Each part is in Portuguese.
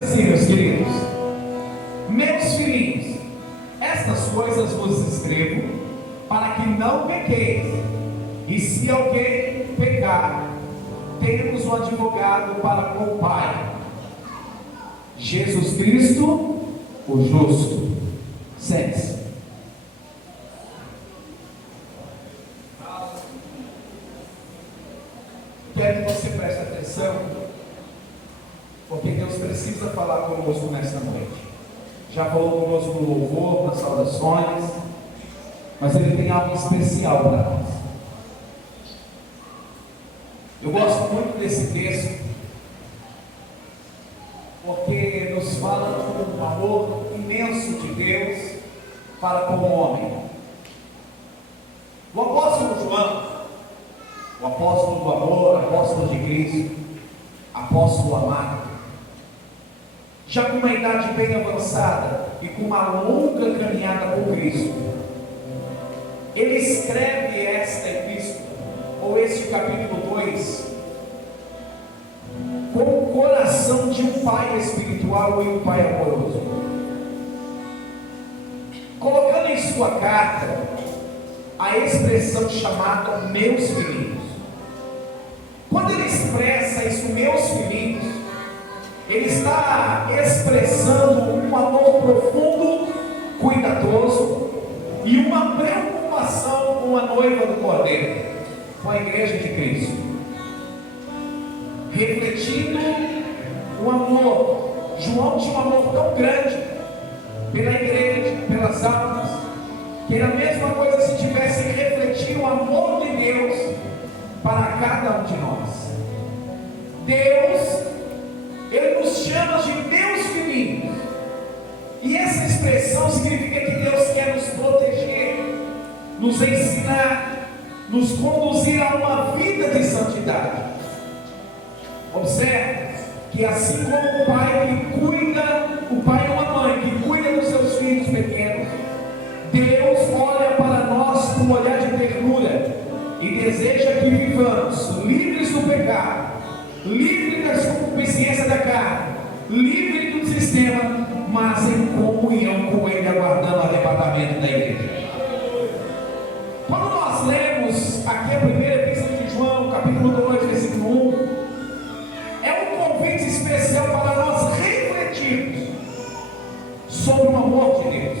Sim, meus queridos, meus filhinhos, estas coisas vos escrevo para que não pequeis, e se alguém pecar, temos um advogado para com o Pai, Jesus Cristo, o justo. Sente-se. Quero que você preste atenção, porque Deus precisa falar conosco nesta noite. Já falou conosco no louvor, nas saudações, mas Ele tem algo especial para nós. Eu gosto muito desse texto, porque nos fala de um amor imenso de Deus para com o homem. O apóstolo João, o apóstolo do amor, apóstolo de Cristo, apóstolo amado, já com uma idade bem avançada e com uma longa caminhada com Cristo, ele escreve esta epístola, ou este capítulo 2, com o coração de um pai espiritual e um pai amoroso, colocando em sua carta a expressão chamada meus filhinhos. Quando ele expressa isso, meus filhinhos, ele está expressando um amor profundo, cuidadoso e uma preocupação com a noiva do Cordeiro, com a igreja de Cristo, refletindo o amor. João tinha um amor tão grande pela igreja, pelas almas, que era a mesma coisa se tivesse refletido o amor de Deus para cada um de nós. Deus, Ele nos chama de meus filhinhos, e essa expressão significa que Deus quer nos proteger, nos ensinar, nos conduzir a uma vida de santidade. Observe que assim como o pai que cuida, o pai e uma mãe que cuida dos seus filhos pequenos, Deus olha para nós com um olhar de ternura e deseja que vivamos livres do pecado, livres da concupiscência da carne, livres do sistema, mas em comunhão com Ele, aguardando o arrebatamento da igreja. Quando nós lemos aqui a primeira epístola de João, capítulo 2, versículo 1, é um convite especial para nós refletirmos sobre o amor de Deus,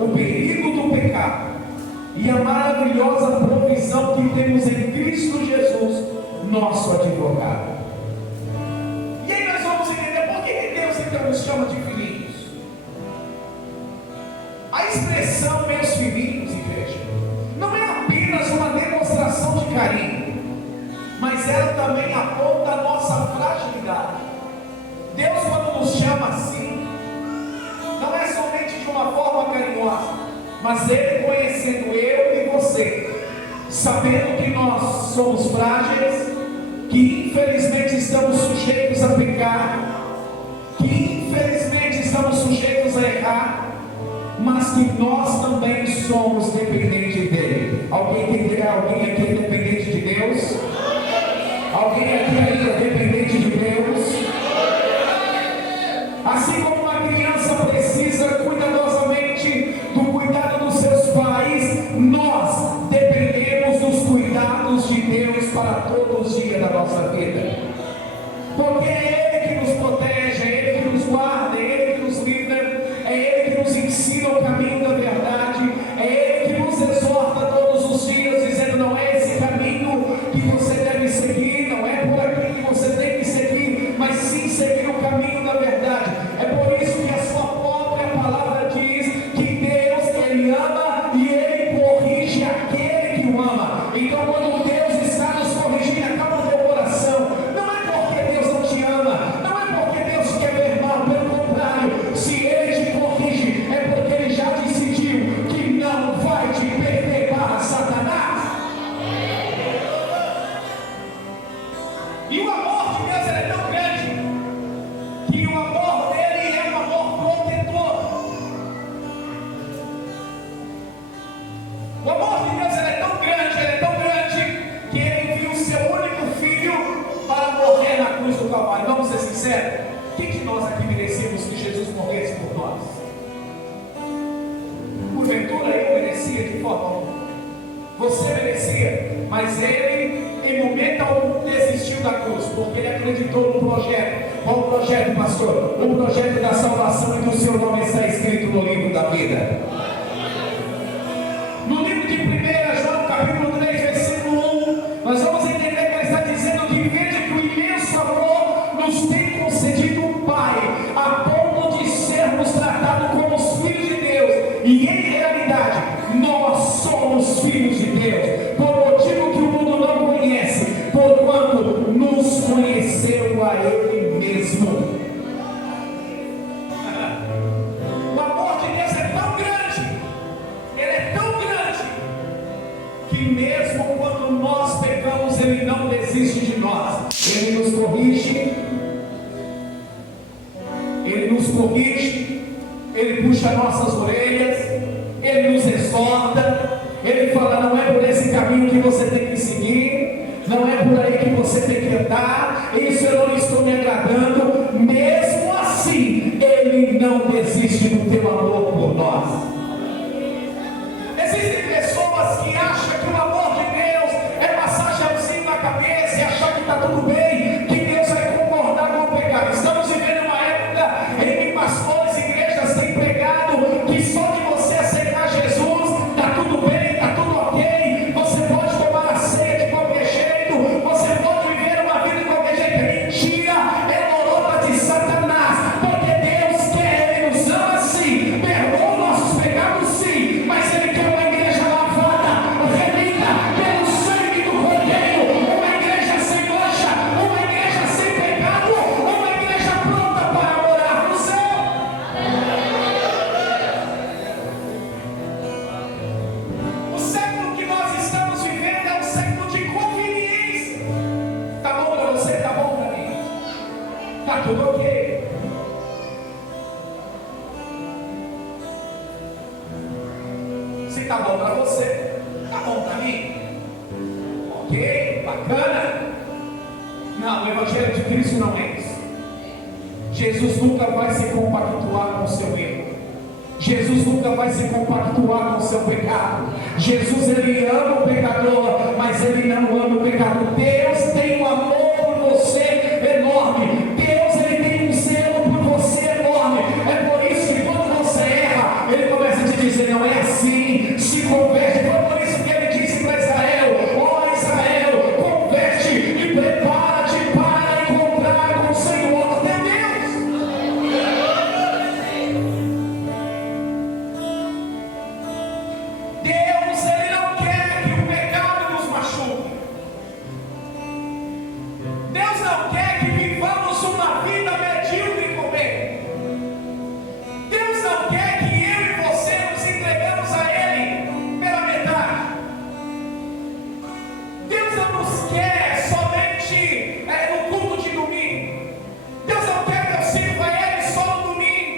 o perigo do pecado e a maravilhosa provisão que temos em Cristo Jesus, nosso advogado. E aí nós vamos entender por que Deus então nos chama de filhinhos. A expressão meus filhinhos, igreja, não é apenas uma demonstração de carinho, mas ela também aponta a nossa fragilidade. Deus, quando nos chama assim, não é somente de uma forma carinhosa, mas Ele conhecendo eu e você, sabendo que nós somos frágeis, que infelizmente estamos sujeitos a pecar, que infelizmente estamos sujeitos a errar, mas que nós também somos dependentes dEle. Alguém aqui é dependente de Deus? Alguém aqui ainda é dependente de Deus? Assim como uma criança precisa cuidadosamente do cuidado dos seus pais, nós dependemos dos cuidados de Deus para todos os dias da nossa vida, porque é Ele que nos protege, é Ele que nos guarda, é Ele que nos livra, é Ele que nos ensina o caminho da verdade, é Ele que nos exorta todos os dias, dizendo: não é esse caminho que você deve seguir, não é por aqui que você tem que seguir, mas sim seguir o caminho da verdade. É por nós. Porventura eu merecia de forma alguma. Você merecia, mas ele em momento algum desistiu da cruz, porque ele acreditou no projeto. Qual o projeto, pastor? O projeto da salvação, e que o seu nome está escrito no livro da vida. No livro de 1 João, capítulo 3, versículo 1, nós vamos entender que ele está dizendo que veja que o imenso amor nos tem concedido um Pai, a ponto de sermos tratados como os filhos de Deus, e em realidade, nós somos filhos de Deus, por motivo que o mundo não conhece, porquanto nos conheceu a Ele mesmo. O amor de Deus é tão grande, Ele é tão grande, que mesmo quando nós pecamos, Ele não desiste de nós. Ele nos corrige, Ele puxa nossas orelhas, Ele nos exorta, Ele fala: não é por esse caminho que você tem que seguir, não é por aí que você tem que andar, isso eu não estou me agradando. Mesmo assim, Ele não desiste do teu amor por nós. Existem pessoas que acham que o amor de Deus é massagezinho na cabeça e achar que está tudo bem, que Deus vai concordar com o pecado. Estamos vivendo uma época em que pastores e igrejas têm pregado que só de você aceitar Jesus está tudo bem, está tudo ok, você pode tomar a ceia de qualquer jeito, você pode viver uma vida de qualquer jeito. É mentira, é lorota de Satanás, porque Deus quer, Ele nos ama sim, perdoa nossos pecados sim, mas Ele quer uma igreja lavada, remida pelo sangue do Cordeiro, uma igreja sem mancha, uma igreja sem pecado, uma igreja pronta para morar no céu. O século que nós estamos vivendo é um século de conveniência. Tá bom para você? Tá bom para mim? Tá tudo ok. Se tá bom para você, tá bom para mim? Ok, bacana. Não, o Evangelho de Cristo não é isso. Jesus nunca vai se compactuar com o seu erro. Jesus nunca vai se compactuar com o seu pecado. Jesus, Ele ama o pecador, mas Ele não ama o pecado. Deus tem um amor por você enorme. Deus, Ele tem um zelo por você enorme. É por isso que quando você erra, Ele começa a te dizer: não é assim, se converte. Foi por isso que Ele disse para Israel: ó Israel, converte e prepara-te para encontrar com o Senhor teu Deus. Deus, Ele não quer que o pecado nos machuque. Deus não quer que vivamos uma vida medíocre com Ele. Deus não quer que eu e você nos entregamos a Ele pela metade. Deus não nos quer somente no culto de domingo. Deus não quer que eu sirva a Ele só no domingo.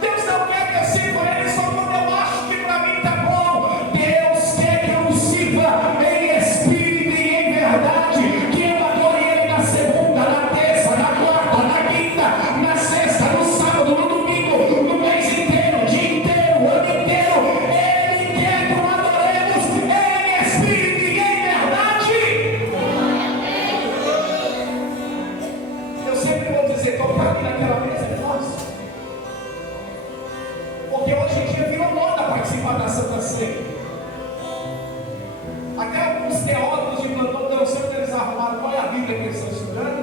Deus não quer que eu sirva a Ele só quando eu acho que para mim está bom. Deus quer que eu o sirva em espírito e em verdade, que eu adore Ele na segunda, na terça, na quarta, na quinta, na sexta, no sábado, no domingo, no mês inteiro, o dia inteiro, o ano inteiro. Ele quer que o adoremos em espírito e em verdade. Eu sempre vou dizer: tocar aqui naquela mesa é fácil, porque hoje em dia virou moda participar da Santa Ceia. Até alguns teólogos de plantão, não sei onde eles arrumaram, qual é a Bíblia que eles estão estudando,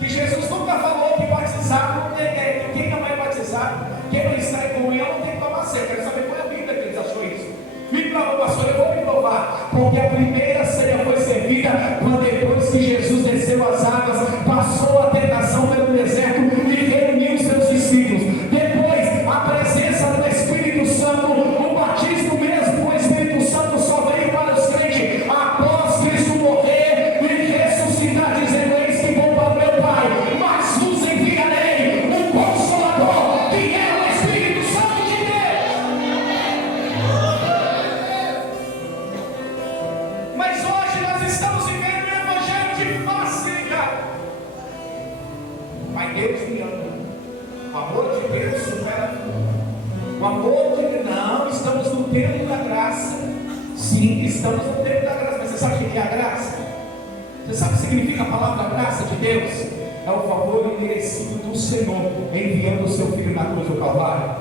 que Jesus nunca falou que batizar não tem, que quem não é batizado, quem não está em comunhão não tem que tomar ceia. Quero saber qual é a Bíblia que eles achou isso. Me prova, pastor, eu vou me provar, porque a primeira ceia foi servida quando depois que Jesus desceu as águas, passou a tentação pelo deserto e reuniu os seus discípulos. Depois, a presença do Espírito Santo, o batismo mesmo com o Espírito Santo só veio para os crentes após Cristo morrer e ressuscitar, dizendo: eis que vou para o meu Pai, mas vos enviarei um Consolador, que é o Espírito Santo de Deus. Mas hoje nós estamos vivendo um evangelho de facilidade. Mas Deus me ama. O amor de Deus supera tudo. O amor de Deus, não, estamos no tempo da graça. Sim, estamos no tempo da graça. Mas você sabe o que é a graça? Você sabe o que significa a palavra graça de Deus? É o favor imerecido do Senhor enviando o seu Filho na cruz do Calvário.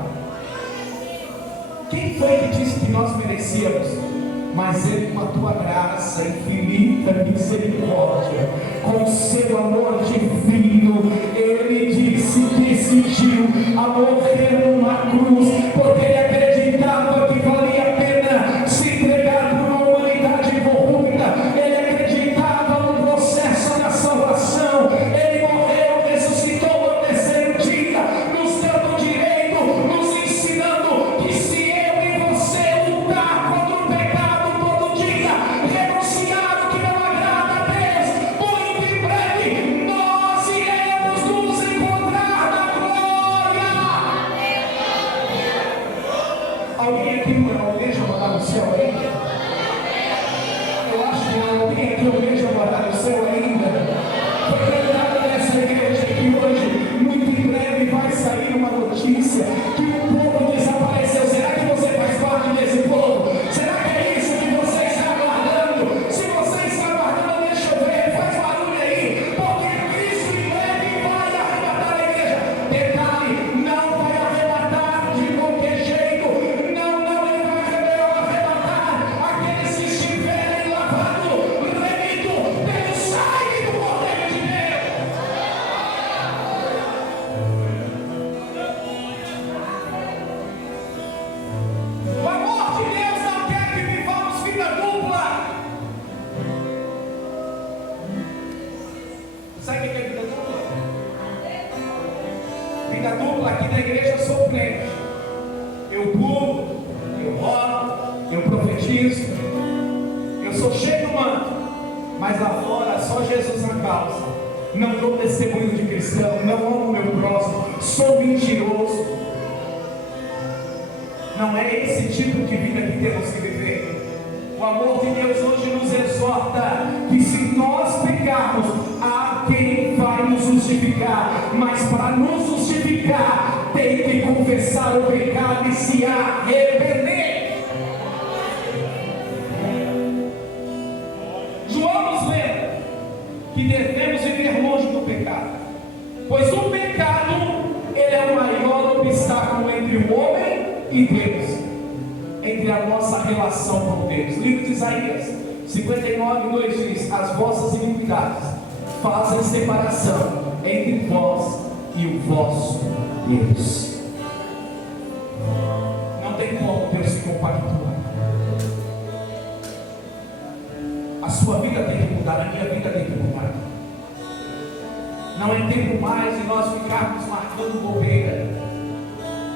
Quem foi que disse que nós merecíamos? Mas Ele, com a tua graça infinita misericórdia, com o seu amor divino, Ele disse que decidiu a morrer numa cruz, porque Ele acreditava que valia a pena se entregar por uma humanidade corrupta. Ele acreditava no processo da salvação. Ele morreu, ressuscitou no terceiro dia, nos dando direito, nos ensinando que se eu e você lutar contra o pecado todo dia, renunciar o que não agrada a Deus, muito em breve nós iremos nos encontrar na glória. Alguém aqui almeja morar no céu ainda? Eu acho que alguém aqui almeja morar no céu ainda. Foi cantado nessa igreja que hoje, muito em breve, vai sair uma notícia que o povo desapareceu. Será que você faz parte desse povo? Será que é isso que você está aguardando? Se você está aguardando, deixa eu ver, faz barulho aí, porque Cristo em breve vai arrebatar a igreja. Detalhe, não vai arrebatar de qualquer jeito. Não, ele vai arrebatar aqueles que estiverem lavados, remidos pelo sangue do Cordeiro de Deus. O amor de Deus não quer que vivamos vida dupla. Sabe o que é vida dupla? Vida dupla aqui na igreja eu sou crente. Eu pulo, eu oro, eu profetizo, eu sou cheio do manto, mas lá fora só Jesus na causa. Não dou testemunho de cristão, não amo meu próximo, sou mentiroso. Não é esse tipo de vida que temos que viver. O amor de Deus hoje nos exorta que se nós pecarmos, há quem vai nos justificar, mas para nos justificar tem que confessar o pecado e se arrepender. João nos lembra que devemos viver longe do pecado, pois o pecado ele é o maior obstáculo entre o homem e Deus, entre a nossa relação com Deus. Livro de Isaías 59:2 diz: as vossas iniquidades fazem separação entre vós e o vosso Deus. Não tem como Deus se compactuar. A sua vida tem que mudar, a minha vida tem que mudar. Não é tempo mais de nós ficarmos marcando bobeira.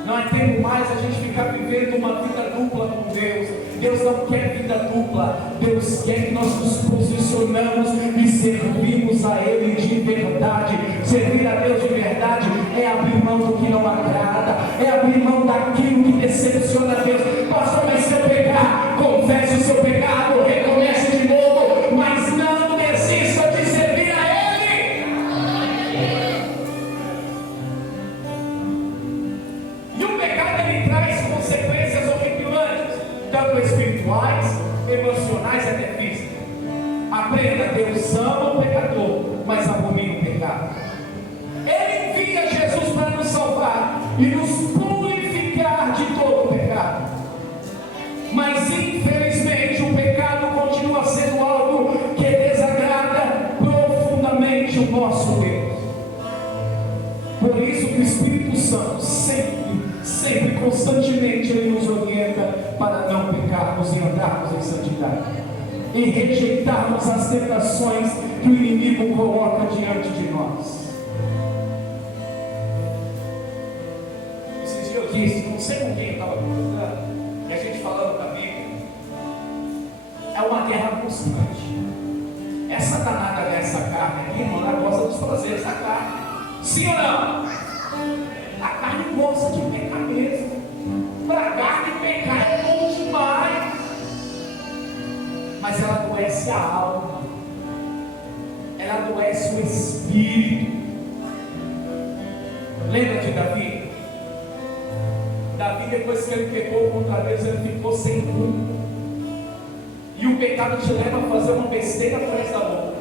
Não é tempo mais a gente ficar vivendo uma vida dupla com Deus. Deus não quer vida dupla. Deus quer que nós nos posicionamos e servimos a Ele de verdade. Servir a Deus de verdade é abrir mão do que não agrada, é abrir mão daquilo que decepciona a Deus. Pastor, mas se eu pecar, confesse o seu pecado, recomece de novo, mas não desista de servir a Ele. E o pecado ele traz consequências horripilantes, tanto espirituais, emocionais e até físicas. Aprenda, Deus ama o pecador, mas abomina o pecado. Ele envia Jesus para nos salvar e nos purificar de todo o pecado. Mas infelizmente o pecado continua sendo algo que desagrada profundamente o nosso Deus. Por isso que o Espírito Santo sempre, constantemente Ele nos orienta para não pecarmos e andarmos em santidade, e rejeitarmos as tentações que o inimigo coloca diante de nós. Esses dias eu disse, não sei com quem eu estava conversando, e a gente falando da Bíblia, é uma guerra constante. Essa danada dessa carne aqui, irmão, ela gosta dos prazeres da carne. Sim ou não? A carne gosta de pecar mesmo. Para a carne pecar é bom demais. Mas ela adoece a alma, ela adoece o espírito. Lembra de Davi? Davi, depois que ele pecou contra Deus, ele ficou sem rumo. E o pecado te leva a fazer uma besteira atrás da outra.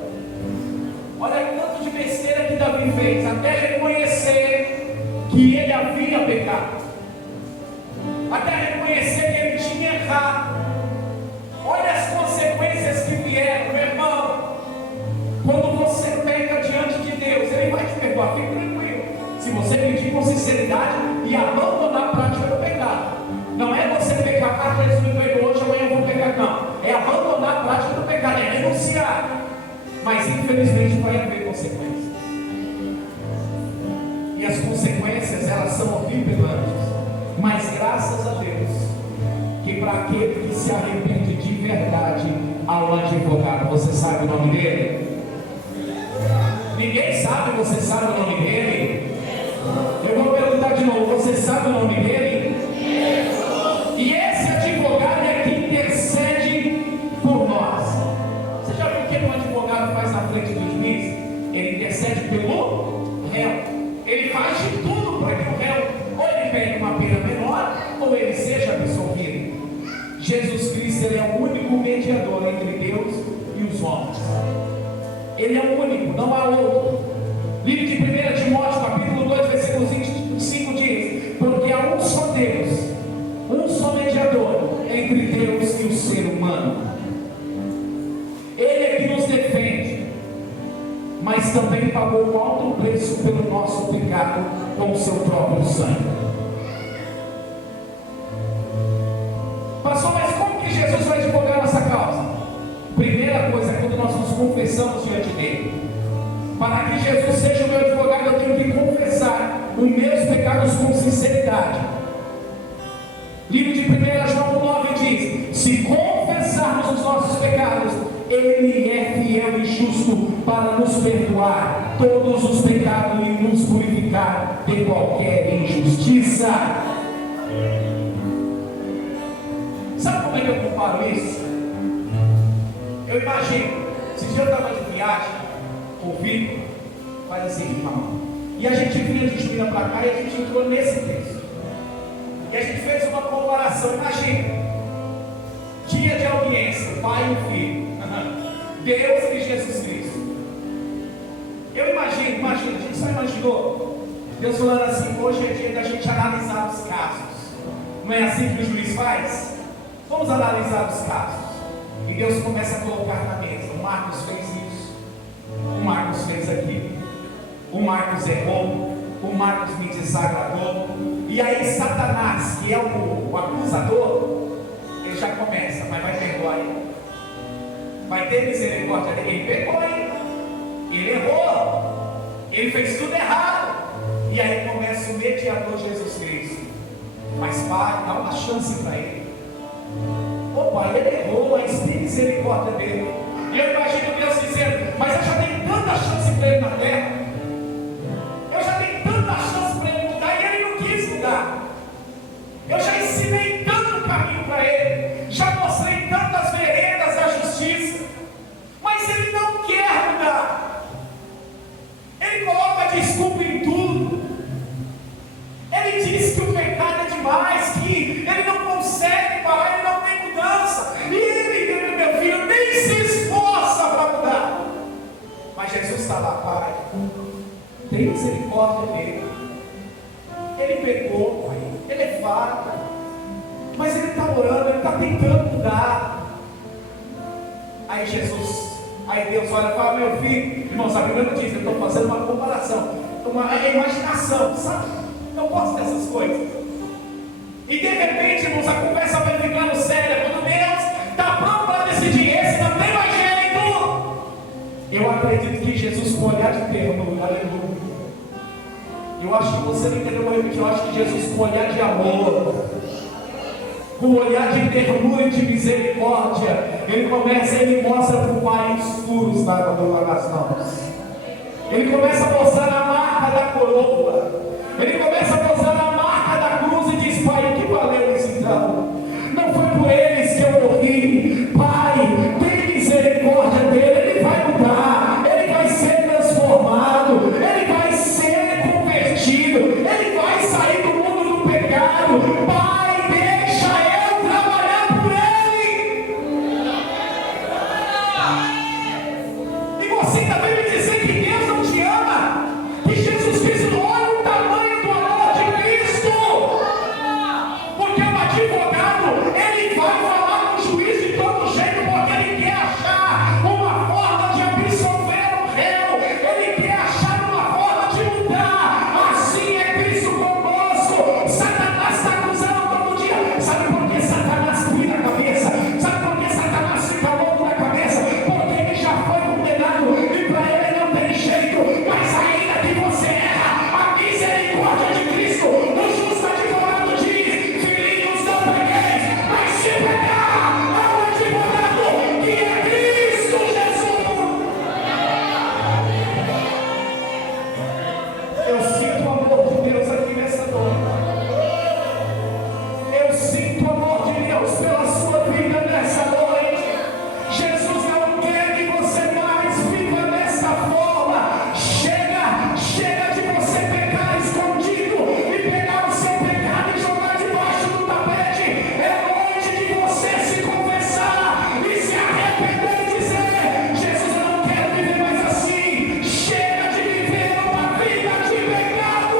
Olha quanto de besteira que Davi fez, até reconhecer que ele havia pecado, até reconhecer que ele tinha errado. Olha as consequências que vieram, meu irmão. Quando você peca diante de Deus, Ele vai te perdoar, fique tranquilo. Se você pedir com sinceridade e abandonar a prática do pecado. Não é você pecar, Jesus me perdoou, hoje amanhã eu vou pecar, não. É abandonar a prática do pecado, é renunciar. Mas infelizmente vai haver consequências. E as consequências, elas são horripilantes. Mas graças a Deus, que para aquele que se arrepende de verdade, há um advogado. Você sabe o nome dele? Ninguém sabe, você sabe o nome dele? Eu vou perguntar de novo, você sabe o nome dele? E esse advogado é que intercede por nós. Você já viu o que um advogado faz na frente do juiz? Ele intercede pelo réu. Ele faz de tudo para que o réu ou ele pegue uma pena menor ou ele seja absolvido. Jesus Cristo, Ele é o único mediador entre Deus e os homens. Ele é o único, não há outro. Livro de 1 Timóteo, capítulo 2, versículo 5 diz: porque há um só Deus, um só mediador entre Deus e o ser humano. Ele é que nos defende, mas também pagou um alto preço pelo nosso pecado com o seu próprio sangue. Pastor, mas como que Jesus vai advogar nossa causa? Primeira coisa, quando nós nos confessamos diante dele. Para que Jesus seja o meu advogado, eu tenho que confessar os meus pecados com sinceridade. Livro de 1 João 9 diz: se confessarmos os nossos pecados, Ele é fiel e justo para nos perdoar todos os pecados e nos purificar de qualquer injustiça. Sabe como é que eu comparo isso? Eu imagino, esse dia eu estava de viagem, ouvindo, faz assim, irmão. E a gente vinha de Juína para cá e a gente entrou nesse texto. E a gente fez uma comparação. Imagina, dia de audiência, o Pai e o Filho, Deus e Jesus Cristo. Eu imagino, a gente só imaginou Deus falando assim: hoje é dia da gente analisar os casos. Não é assim que o juiz faz? Vamos analisar os casos. E Deus começa a colocar na mesa: o Marcos fez isso, o Marcos fez aquilo, o Marcos errou, o Marcos me desagradou. E aí Satanás, que é o acusador, ele já começa: mas vai perdoar ele, vai ter misericórdia dele. Ele pecou aí, ele errou, ele fez tudo errado. E aí começa o mediador Jesus Cristo: mas Pai, dá uma chance para ele. Ô Pai, ele errou, mas tem misericórdia dele. E eu imagino Deus dizendo: mas eu já dei tanta chance para ele na terra, eu já dei tanta chance para ele mudar, e ele não quis mudar. Eu já ensinei tanto caminho para ele, já mostrei tantas veredas da justiça, mas ele não quer mudar. Ele coloca desculpa em tudo. Ele diz que o pecado é demais, que ele não consegue parar, ele não tem mudança. E ele, meu filho, nem se esforça para mudar. Mas Jesus está lá: Pai, tem misericórdia dele. Ele pecou, Pai, ele é falho, mas ele está orando, ele está tentando mudar. Aí Deus olha e fala: meu filho, irmãos, a Bíblia não diz, eu estou fazendo uma comparação, uma imaginação, sabe? Eu gosto dessas coisas. E de repente, irmãos, a conversa vai ficando séria. Quando Deus está pronto para decidir, esse não tem mais jeito. Eu acredito que Jesus, com olhar de ternura, aleluia. Eu acho que você não entendeu, eu repetir. Eu acho que Jesus, com olhar de amor, com olhar de ternura e de misericórdia, ele mostra para o Pai os furos das mãos. Ele começa a mostrar a marca da coroa. Ele começa a mostrar a marca da cruz e diz: Pai, o que valeu isso então? Não foi por eles que eu morri. Pai, tem misericórdia dele. Ele vai mudar, ele vai ser transformado, ele vai ser convertido. Pai, deixa eu trabalhar por ele. E você ainda vem me dizer que Deus não te ama, que Jesus Cristo, olha o tamanho do amor de Cristo. Porque o advogado, ele vai falar com o juiz de todo jeito, porque ele quer achar uma forma de absolver o réu, ele quer achar uma forma de mudar. Assim é Cristo conosco. Satanás está acusando todo dia. Sabe por que Satanás cuida a cabeça? Sabe por que Satanás fica louco na cabeça? Porque ele já foi condenado e para ele não tem jeito. Mas ainda que você erra, a misericórdia de Cristo, o justo advogado diz: filhinhos, não pegueis, mas se pegar, há um advogado que é Cristo Jesus. Eu sinto o amor de Deus aqui nessa noite. Eu sinto o amor de Deus pela sua vida nessa noite. Jesus não quer que você mais viva dessa forma. Chega de você pecar escondido e pegar o seu pecado e jogar debaixo do tapete. É noite de você se confessar e se arrepender e dizer: Jesus, eu não quero viver mais assim. Chega de viver uma vida de pecado.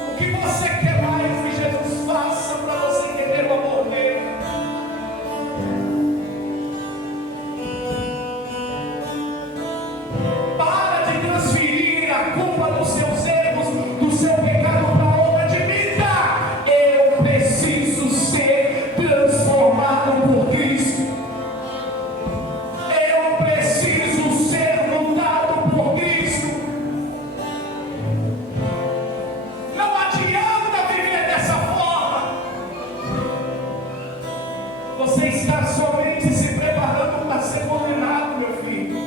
O que você quer mais que Jesus faça para você entender o amor dele? Para de transferir a culpa dos seus erros, do seu pecado para outra. Admita: eu preciso ser transformado por Cristo. Eu preciso ser mudado por Cristo. Não adianta viver dessa forma. Você está somente se preparando para ser condenado, meu filho.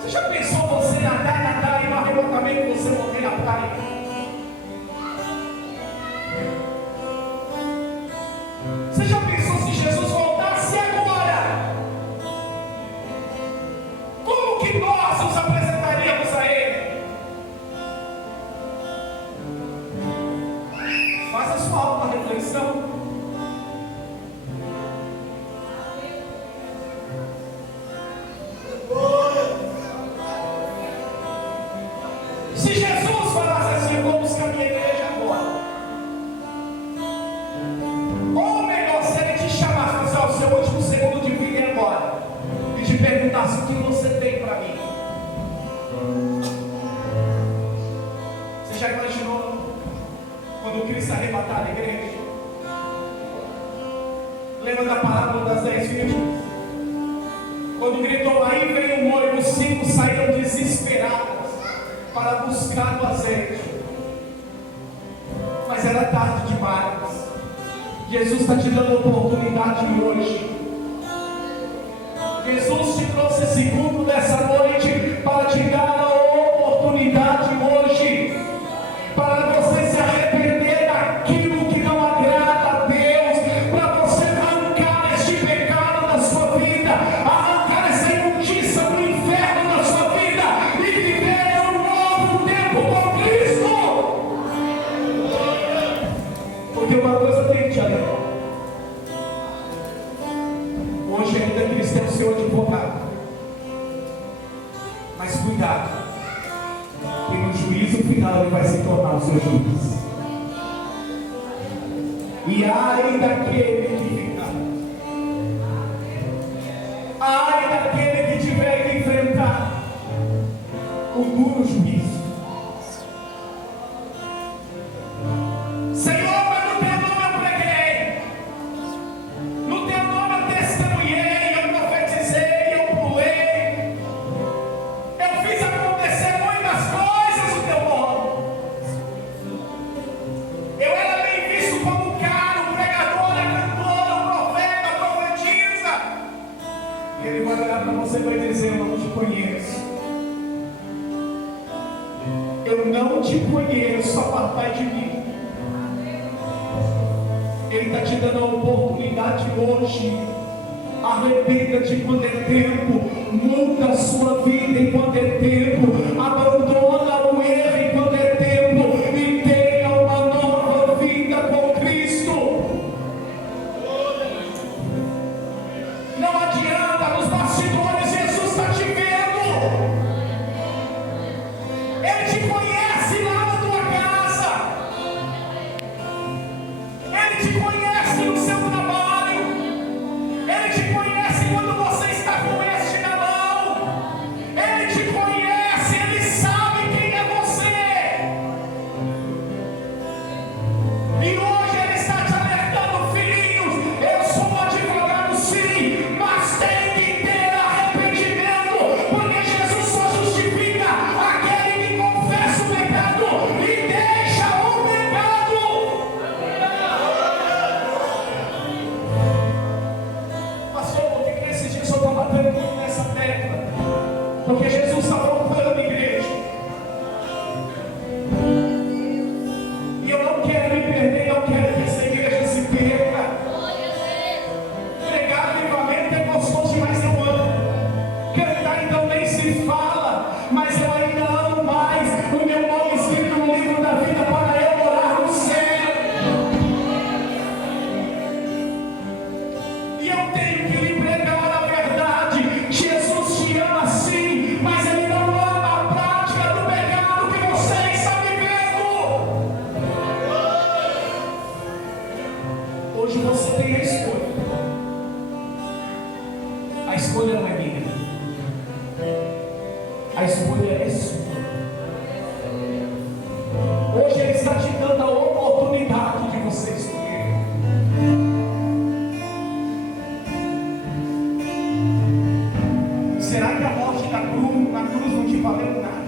Você já pensou você nadar e no arrebatamento você morrer na praia? Você já pensou se Jesus voltasse agora? Como que nós nos apresentaríamos a Ele? Faça sua auto-reflexão. Se Jesus falasse assim: vamos com a minha igreja agora, ou melhor, se ele te chamasse ao seu último segundo de vida agora e te perguntasse: o que você tem para mim? Você já imaginou quando Cristo arrebatar a igreja? Lembra da parábola das 10 virgens? Quando gritou: aí veio o molho, os 5 saíram desesperados para buscar o azeite, mas era tarde demais. Jesus está te dando oportunidade hoje. Jesus te trouxe esse culto dessa noite para te dar a oportunidade hoje, para você se arrepender daquilo que não agrada a Deus, para você arrancar este pecado da sua vida, arrancar essa imundícia do inferno da sua vida e viver um novo tempo com Cristo. Porque uma coisa tem que te alegrar. Hoje ainda Cristo é o seu advogado. Mas cuidado, que no juízo final ele vai se tornar o seu juiz. E ai daquele que ficar, ai daquele que tiver que enfrentar o duro juízo. Senhor, mas no teu nome eu preguei, no teu nome eu testemunhei, eu profetizei, eu pulei, eu fiz acontecer muitas coisas no teu nome. Eu era bem visto como um cara, um pregador, um cantor, um conheço, apartai de mim. Ele está te dando a oportunidade hoje. Arrependa-te quando é tempo, muda a sua vida enquanto é tempo, abandona o erro enquanto é tempo e tenha uma nova vida com Cristo. Não adianta, nos bastidores Jesus está te vendo. Ele te conhece lá na tua casa. Ele te conhece no seu trabalho. Ele te conhece quando você está com este na mão. Ele te conhece, Ele sabe quem é você. E hoje Ele está te alertando, filhinhos. Eu sou um advogado, sim, mas tem que ter arrependimento, porque Jesus só justifica aquele que confessa o pecado e deixa o pecado. Pastor, por que nesses dias eu estou batendo muito nessa tecla? Porque Jesus está voltando, igreja. E eu não quero me perder, eu quero que essa igreja se perca. Pregar livramento é gostoso, mas eu amo. Cantar então nem se fala, mas eu ainda amo mais. O meu nome escrito no livro da vida para eu morar no céu. E eu tenho que lhe pregar a verdade. Jesus te ama sim, mas Ele não ama a prática do pecado que você está vivendo. Hoje você tem a escolha. A escolha não é minha. A escolha é sua. Hoje Ele está te dando a oportunidade de você escolher. Será que a morte na cruz não te valeu nada?